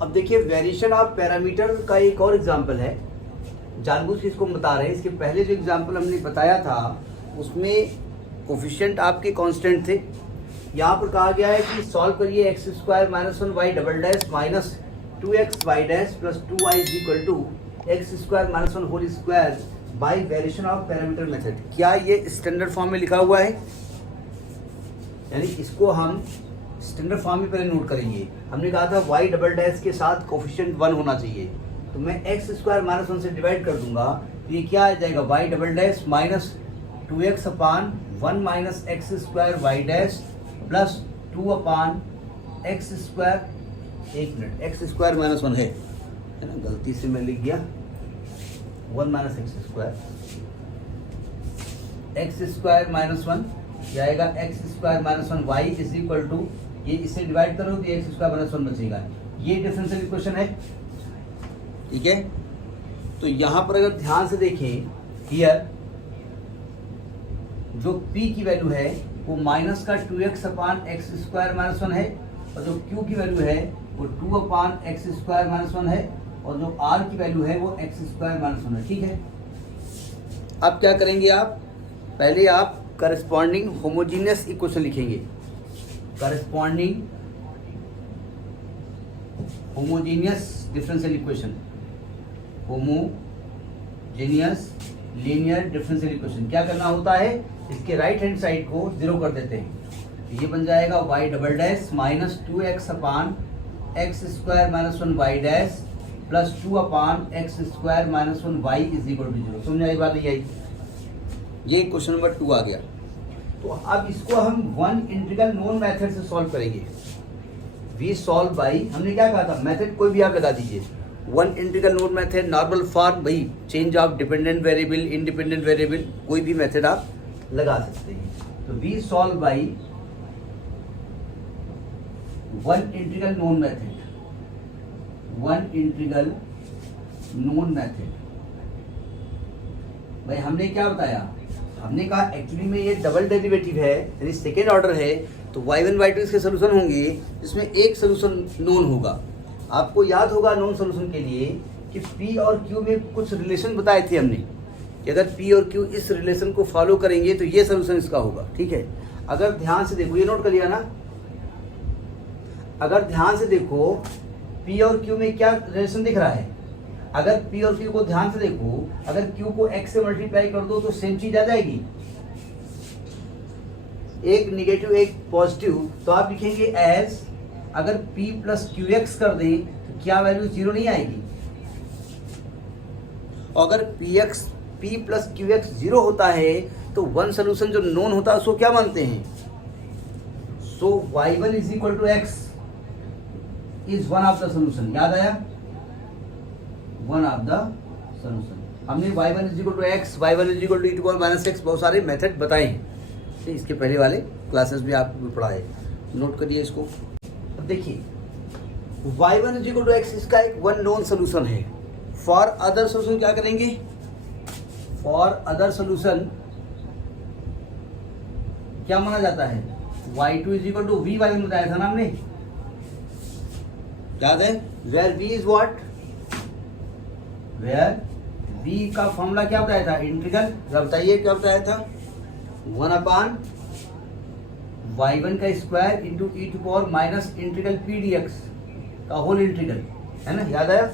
अब देखिए variation of parameter का एक और एग्जांपल है, जानबूझ के इसको बता रहे हैं। इसके पहले जो एग्जांपल हमने बताया था उसमें कोफिशिएंट आपके कांस्टेंट थे। यहाँ पर कहा गया है कि सॉल्व करिए x square minus 1 y double dash minus 2x y dash plus 2y is equal to x square minus 1 whole square by variation of parameter method. क्या ये स्टैंडर्ड फॉर्म में लिखा हुआ है? यानी इसको हम स्टैंडर्ड फॉर्म में पहले नोट करेंगे। हमने कहा था y डबल डैश के साथ कोफिशिएंट 1 होना चाहिए, तो मैं एक्स स्क्वायर माइनस 1 से डिवाइड कर दूंगा तो ये क्या आ जाएगा y double dash minus 2x upon 1 minus x square y dash plus 2 upon x square. एक मिनट, एक्स स्क्वायर माइनस 1 है ना, गलती से मैं लिख गया 1 minus x square. X square minus 1 जाएगा x square minus 1 y is equal to, ये इससे डिवाइड करो तो एक्स स्क्वायर माइनस 1 बचेगा। ये डिफरेंशियल इक्वेशन है, ठीक है। तो यहां पर अगर ध्यान से देखें, हियर जो p की वैल्यू है वो माइनस का 2x upon x square minus 1 है, और जो q की वैल्यू है वो 2 अपान एक्स स्क्वायर माइनस 1 है, और जो r की वैल्यू है वो एक्स स्क्वायर माइनस 1 है, ठीक है। अब क्या करेंगे आप, पहले आप करस्पॉन्डिंग होमोजीनियस इक्वेशन लिखेंगे। Corresponding homogeneous differential equation, homogeneous linear differential equation. क्या करना होता है, इसके राइट हैंड साइड को जीरो कर देते हैं। ये बन जाएगा y double dash minus 2x upon x square minus 1 y dash plus 2 upon x square minus 1 y is equal to 0। समझ आई बात? यही ये क्वेश्चन नंबर 2 आ गया। तो अब इसको हम वन इंटीग्रल नोन मेथड से सॉल्व करेंगे। वी सॉल्व बाई, हमने क्या कहा था, मेथड कोई भी आप लगा दीजिए। One integral known method, normal form, भाई change of dependent variable, independent variable, कोई भी मेथड आप लगा सकते हैं। तो we solve by one integral known method, one integral known method. भाई हमने क्या बताया, हमने कहा एक्चुअली में ये डबल डेरिवेटिव है यानी सेकेंड ऑर्डर है, तो y1 y2 इसके सोल्यूशन होंगे जिसमें एक सोल्यूशन नोन होगा। आपको याद होगा नोन सोल्यूशन के लिए कि p और q में कुछ रिलेशन बताए थे हमने कि अगर p और q इस रिलेशन को फॉलो करेंगे तो ये सोल्यूशन इसका होगा, ठीक है। अगर ध्यान से देखो, ये नोट कर लिया ना, अगर ध्यान से देखो p और q में क्या रिलेशन दिख रहा है। अगर p और q को ध्यान से देखो, अगर q को x से मल्टीप्लाई कर दो तो सेम चीज आ जाएगी, एक निगेटिव एक पॉजिटिव। तो आप लिखेंगे एज, अगर p प्लस क्यू एक्स कर दें तो क्या वैल्यू 0 नहीं आएगी। और अगर p प्लस क्यू एक्स 0 होता है तो वन सोल्यूशन जो नोन होता है उसको क्या मानते हैं, so y1 is equal to x is one of the solution. याद आया, वन ऑफ द सोल्यूशन। हमने y1 is equal to x, y1 is equal to e to power minus x, बहुत सारे मेथड बताए हैं, इसके पहले वाले क्लासेस भी आपको पढ़ा है, नोट करिए इसको। अब देखिए y1 is equal to x, इसका एक वन नोन सोल्यूशन है। फॉर अदर सोल्यूशन क्या करेंगे, फॉर अदर सोल्यूशन क्या माना जाता है, y2 is equal to v y1 बताया था ना हमने, याद है। Where v is what, where v का फॉर्मूला क्या बताया था, इंटीग्रल, बताइए क्या बताया था, 1 अपान y1 का square into e to power minus integral P D X का होल इंटीग्रल, है ना, याद आया।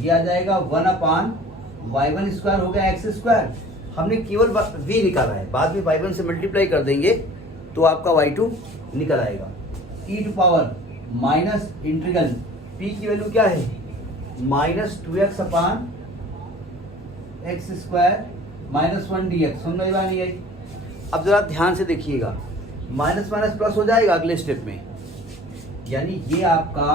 ये आ जाएगा 1 अपान y1 स्क्वायर हो गया एक्स स्क्वायर। हमने केवल v निकाला है, बाद में y1 से मल्टीप्लाई कर देंगे तो आपका y2 निकल आएगा। E to power minus integral p की वैल्यू क्या है, minus 2x upon x square minus 1 dx। समझ में नहीं आई। अब जरा ध्यान से देखिएगा, माइनस माइनस प्लस हो जाएगा अगले स्टेप में, यानी ये आपका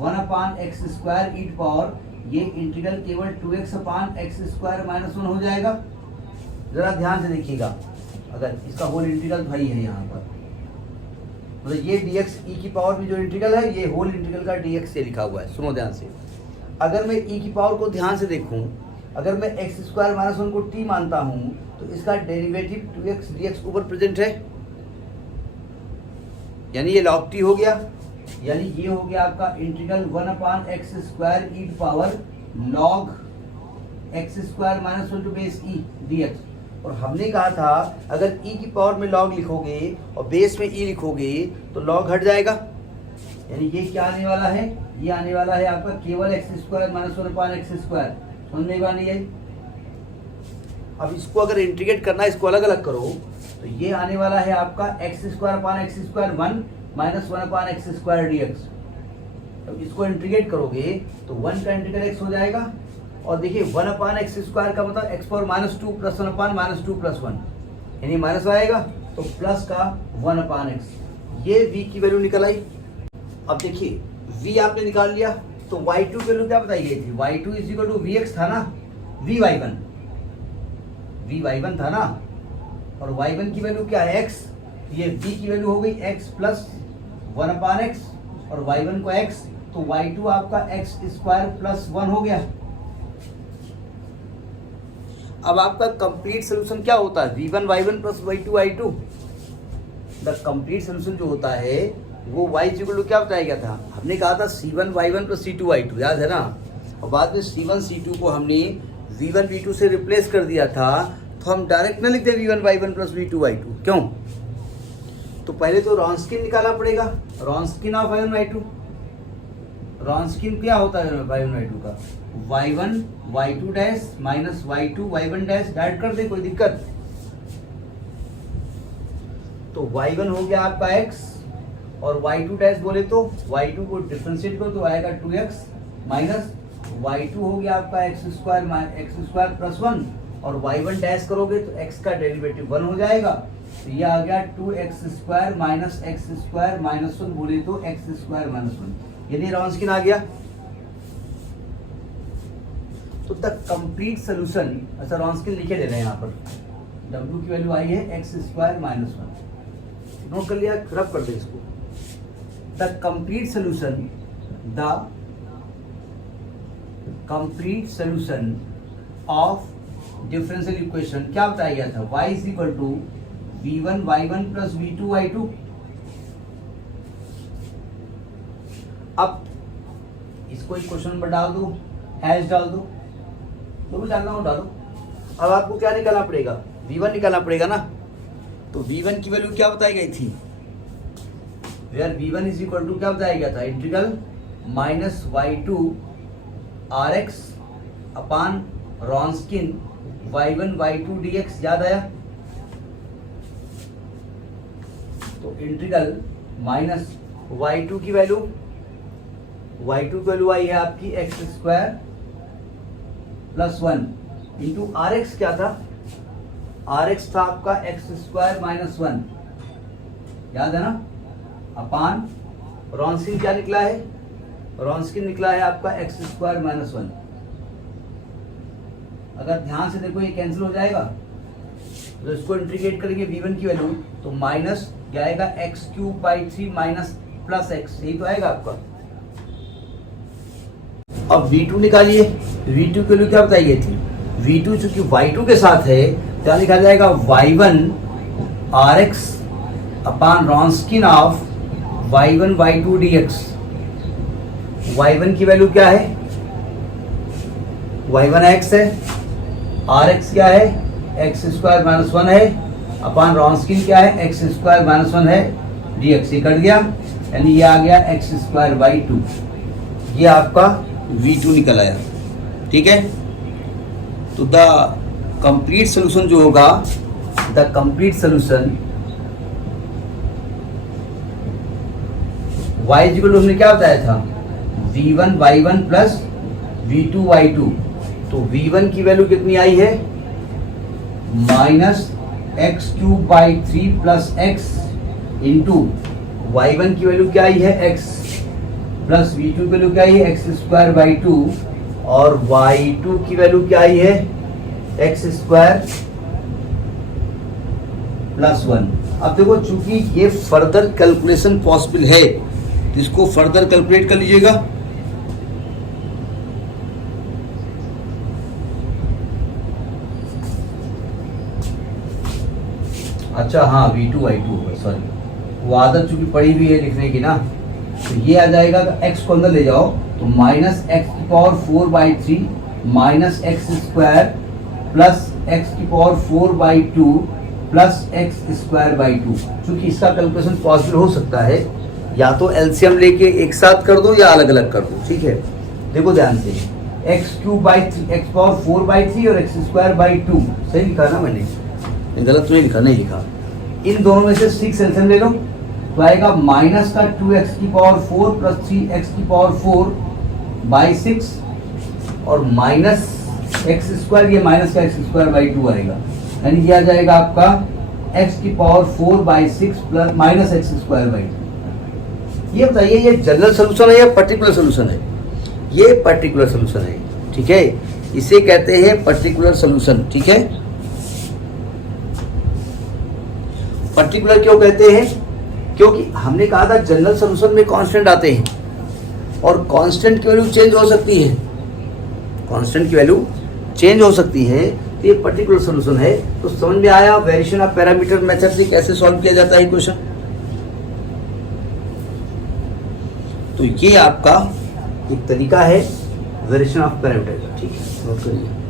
1 अपान एक्स स्क्वायर ई पावर, ये इंटीग्रल केवल 2x upon x square minus 1 हो जाएगा। जरा ध्यान से देखिएगा, अगर इसका होल इंटीग्रल भाई है यहाँ पर, मतलब ये dx e की पावर में जो इंटीग्रल है ये होल इंटीग्रल का dx से लिखा हुआ है। सुनो ध्यान से, अगर मैं e की पावर को ध्यान से देखूं, अगर मैं एक्स स्क्वायर माइनस 1 को t मानता हूं तो इसका डेरिवेटिव 2x dx ऊपर प्रेजेंट है, यानी ये log t हो गया। यानी ये हो गया आपका integral 1/x square e to power log x square minus 1 to base e dx। और हमने कहा था अगर e की पावर में log लिखोगे और बेस में e लिखोगे तो log हट जाएगा, यानी ये क्या आने वाला है, ये आने वाला है आपका केवल x square minus 1/x square. समझ में नहीं आई? अब इसको अगर इंटीग्रेट करना है, इसको अलग अलग करो तो ये आने वाला है आपका x square 1 minus 1/x square dx। तो इसको इंटीग्रेट करोगे तो 1 का इंटीग्रल x हो जाएगा, और देखिए 1/x स्क्वायर का मतलब x पावर -2 प्लस 1/-2 प्लस 1, यानी माइनस आएगा तो प्लस का 1/x। ये v की वैल्यू निकल आई। अब देखिए v आपने निकाल लिया तो y2 की वैल्यू क्या बताई गई थी, y2 is equal to vx था ना, v y1 था ना, और y1 की वैल्यू क्या है x, ये v की वैल्यू हो गई x प्लस 1/x और y1 को x, तो y2 आपका x स्क्वायर प्लस 1 हो गया। अब आपका कंप्लीट सोल्यूशन क्या होता है, v1 y1 plus y2 y2। The complete solution जो होता है वो y इक्वल टू क्या बताया गया था, हमने कहा था c1 y1 plus c2 y2, याद है ना। और बाद में c1 c2 को हमने v1 v2 से रिप्लेस कर दिया था, तो हम डायरेक्ट ना लिखते v1 y1 plus v2 y2, क्यों? तो पहले तो रॉन्स्किन निकालना पड़ेगा, रॉन्स्किन ऑफ y1 y2। रॉन्स्किन क्या होता है y1 y2 का, y1 y2 dash minus y2 y1 dash, direct कर दे, कोई दिक्कत। तो y1 हो गया आपका x और y2 डैश बोले तो y2 को डिफरेंशिएट करो तो आएगा 2x माइनस y2 हो गया आपका x स्क्वायर प्लस 1, और y1 डैश करोगे तो x का डेरिवेटिव 1 हो जाएगा, तो ये आ गया 2x square minus x square minus 1 बोले तो x स्क्वायर माइनस 1, यानी रॉन्स्किन आ गया। तो द कंप्लीट सोल्यूशन, अच्छा रॉन्स्किन लिखे दे रहे हैं यहाँ पर, w की वैल्यू आई है x स्क्वायर माइनस 1, नोट कर लिया, रब कर दे इसको। The complete solution, the complete solution of differential equation क्या बताया गया था, y is equal to v1 y1 plus v2 y2। अब इसको इक्वेशन पर डाल दो, हैश डाल दो, जो भी डालना हो डालो। अब आपको क्या निकालना पड़ेगा, v1 निकालना पड़ेगा ना। तो v1 की वैल्यू क्या बताई गई थी, where v1 is equal to क्या बताया गया था, integral minus y2 rx upon रॉन्स्किन y1 y2 dx, याद आया। तो इंटीग्रल माइनस y2 की वैल्यू, y2 की वैल्यू आई है आपकी x square plus 1 into rx क्या था, rx था आपका x स्क्वायर माइनस 1, याद है ना, अपान रॉन्स्किन क्या निकला है, रॉन्स्किन निकला है आपका x स्क्वायर माइनस 1। अगर ध्यान से देखो ये कैंसिल हो जाएगा, तो इसको इंटीग्रेट करेंगे v1 की वैल्यू तो माइनस क्या आएगा x³/3 माइनस प्लस x, यही तो आएगा आपका। अब v2 निकालिए, v2 की वैल्यू क्या बताई गई थी, v2 चूंकि y2 के साथ है क्या लिखा जाएगा, y1 rx upon Wronskian of y1 y2 dx। y1 की वैल्यू क्या है, y1 x है, rx क्या है, x स्क्वायर माइनस 1 है, अपान रॉन्स्किन क्या है, x स्क्वायर माइनस 1 है, dx ये कट गया, यानी ये आ गया x स्क्वायर बाई 2, ये आपका v2 निकल आया। ठीक है, तो द कंप्लीट सोल्यूशन जो होगा, the complete solution y equal to हमने क्या बताया था, v1 y1 plus v2 y2। तो v1 की वैल्यू कितनी आई है, minus x³/3 plus x into y1 की वैल्यू क्या आई है x, प्लस v2 की वैल्यू क्या आई है x स्क्वायर बाई 2, और y2 की वैल्यू क्या आई है x स्क्वायर प्लस 1। अब देखो चूंकि ये फर्दर कैलकुलेशन पॉसिबल है, इसको फर्दर कैलकुलेट कर लीजिएगा। अच्छा हाँ v2 y2 होगा, सॉरी वो आदत चूंकि पड़ी हुई है लिखने की ना, तो ये आ जाएगा, x को अंदर ले जाओ तो माइनस एक्स की power 4/3 minus x square plus x की power 4/2 plus x square by 2। चूंकि इसका कैलकुलेशन पॉसिबल हो सकता है, या तो एलसीएम लेके एक साथ कर दो या अलग अलग कर दो, ठीक है। देखो ध्यान से, x³ एक्स पावर 4/3 और एक्स स्क्वायर बाई 2, सही लिखा ना मैंने, गलत तो नहीं लिखा, नहीं लिखा। इन दोनों में से 6 एलसीएम ले लो तो आएगा माइनस का 2x की पावर 4 प्लस 3x की पावर 4 बाई 6 और माइनस एक्स स्क्वायर, ये माइनस का एक्स स्क्वायर बाई 2 आएगा, यानी ये आ जाएगा आपका x की power 4/6 plus minus x square by 2। ये बताइए ये जनरल सोल्यूशन है या पर्टिकुलर सोल्यूशन है? ये पर्टिकुलर सोल्यूशन है, ठीक है, इसे कहते हैं पर्टिकुलर सोल्यूशन, ठीक है। पर्टिकुलर क्यों कहते हैं? क्योंकि हमने कहा था जनरल सोल्यूशन में कांस्टेंट आते हैं और कांस्टेंट की वैल्यू चेंज हो सकती है, कांस्टेंट की वैल्यू चेंज हो सकती है, तो ये पर्टिकुलर सोल्यूशन है। तो समझ में आया वेरिएशन ऑफ पैरामीटर मेथड से कैसे सॉल्व किया जाता है क्वेश्चन। तो ये आपका एक तरीका है वेरिएशन ऑफ पैरामीटर का, ठीक है, नोट करिए।